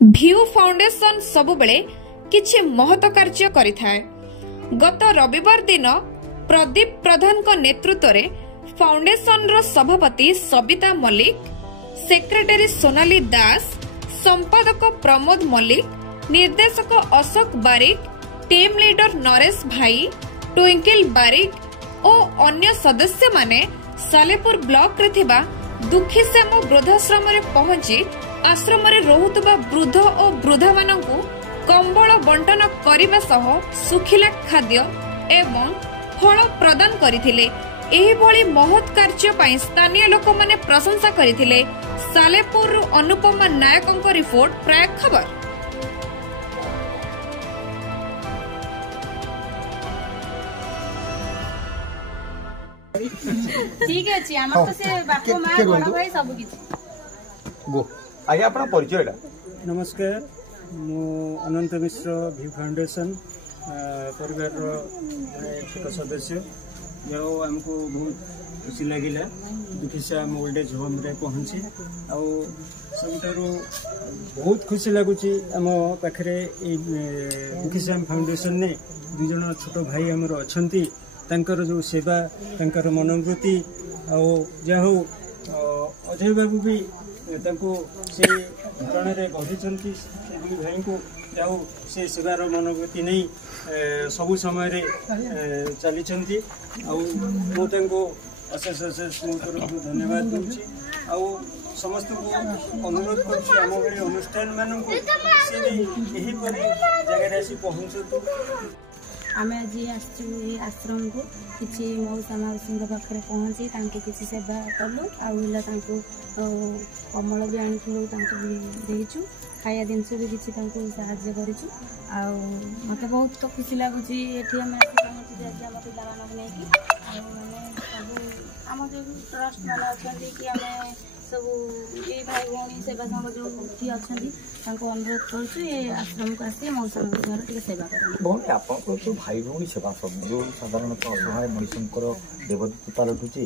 View foundation सबुबले किछि महत कार्य करिथाय। गत रविवार दिन प्रदीप प्रधान को नेतृत्व रे फाउंडेशन रो सभापति सबिता मल्लिक, सेक्रेटरी सोनाली दास, संपादक प्रमोद मल्लिक, निर्देशक अशोक बारिक, टीम लीडर नरेश भाई, ट्विंकल बारिक और अन्य सदस्य माने सालेपुर ब्लॉक रे थिबा दुखीश्याम वृद्धाश्रम रे पहुंची आश्रम रे रहुतबा वृद्ध और वृद्धा मानकु कंबल बंटन करिबा सह सुखिला खाद्य एवं फल प्रदान करिथिले। एही भली महत् कार्य पई स्थानीय लोक माने प्रशंसा करिथिले। सालेपुर अनुपमा नायकंक रिपोर्ट, प्रयाग खबर। ठीक अछि, हमर तो से बापो मां बड़ भाई सब किछि गो आगे अपना परिचय। नमस्कार, मु अनंत मिश्र भ्यू फाउंडेशन परिवार छोट सदस्य। जो आमको बहुत खुशी लगिला दुखीश्याम ओल्ड एज होम रे पहुंची सबुठारू बहुत खुशी लगुच। आम पाखे दुखीश्याम फाउंडेशन ने दु जन छोट भाई आमर अच्छा तांकर जो सेवा तांकर मनोवृत्ति आउ अजय बाबू भी से धरण में गढ़ी भाई को जाऊ से सेवार मनोवृत्ति नहीं सबु समय चली अशेष अशेष मो तरफ धन्यवाद दूसरी। समस्त को अनुरोध करम भली अनुष्ठान मान जगह आसी पहुँचतु। आम आज आश्रम को किसी मौसा मौसी पाखे पहुँची किसी सेवा कलु आउला कमल भी आनीचु खाया जिनस भी किसी साहाଯ୍य करूँ। मत बहुत खुशी लगुच ये आम पहुँची आम पाने सब आम जो ट्रस्ट मैंने अच्छा कि आम सब ये भाई भौणी सेवा संघ जो अच्छा अनुरोध करुँ आश्रम को आसी मौसा मौसी सेवा करें। आप भाई भौणी सेवा सब जो साधारणतः असहाय मनुष्य देवदत्ता लुटुची।